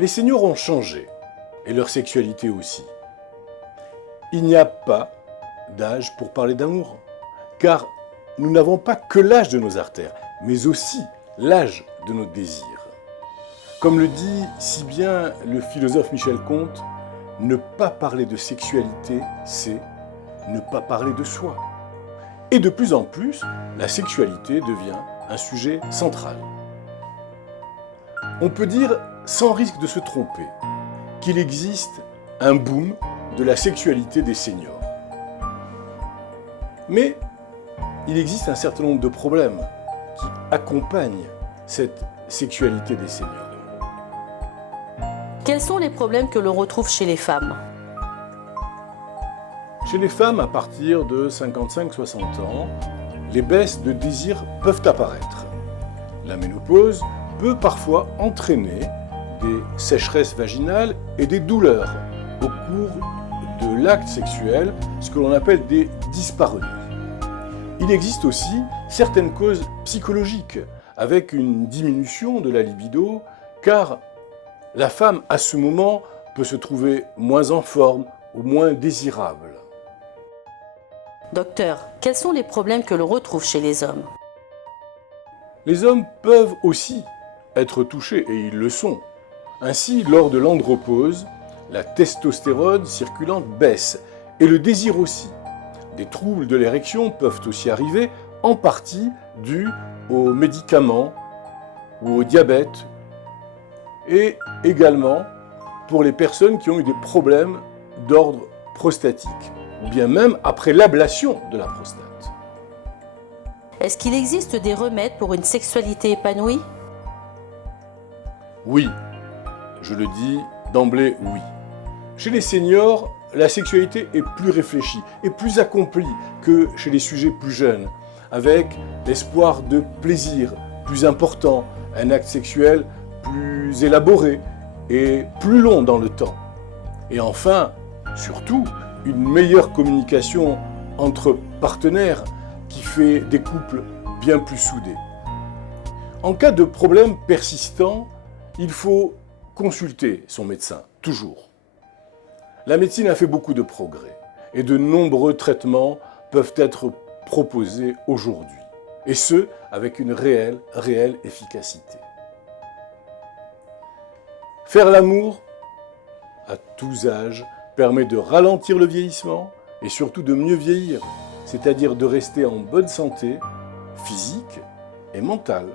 Les seniors ont changé, et leur sexualité aussi. Il n'y a pas d'âge pour parler d'amour, car nous n'avons pas que l'âge de nos artères, mais aussi l'âge de nos désirs. Comme le dit si bien le philosophe Michel Comte, ne pas parler de sexualité, c'est ne pas parler de soi. Et de plus en plus, la sexualité devient un sujet central. On peut dire, sans risque de se tromper, qu'il existe un boom de la sexualité des seniors. Mais il existe un certain nombre de problèmes qui accompagnent cette sexualité des seniors. Quels sont les problèmes que l'on retrouve chez les femmes ? Chez les femmes, à partir de 55-60 ans, les baisses de désir peuvent apparaître. La ménopause peut parfois entraîner des sécheresses vaginales et des douleurs au cours de l'acte sexuel, ce que l'on appelle des dyspareunies. Il existe aussi certaines causes psychologiques, avec une diminution de la libido, car la femme, à ce moment, peut se trouver moins en forme ou moins désirable. Docteur, quels sont les problèmes que l'on retrouve chez les hommes ? Les hommes peuvent aussi être touchés, et ils le sont. Ainsi, lors de l'andropause, la testostérone circulante baisse, et le désir aussi. Des troubles de l'érection peuvent aussi arriver, en partie dus aux médicaments ou au diabète, et également pour les personnes qui ont eu des problèmes d'ordre prostatique, ou bien même après l'ablation de la prostate. Est-ce qu'il existe des remèdes pour une sexualité épanouie ? Oui, je le dis d'emblée, oui. Chez les seniors, la sexualité est plus réfléchie et plus accomplie que chez les sujets plus jeunes, avec l'espoir de plaisir plus important, un acte sexuel plus élaboré et plus long dans le temps. Et enfin, surtout, une meilleure communication entre partenaires qui fait des couples bien plus soudés. En cas de problème persistant, il faut consulter son médecin, toujours. La médecine a fait beaucoup de progrès et de nombreux traitements peuvent être proposés aujourd'hui, et ce, avec une réelle efficacité. Faire l'amour, à tous âges, permet de ralentir le vieillissement et surtout de mieux vieillir, c'est-à-dire de rester en bonne santé physique et mentale.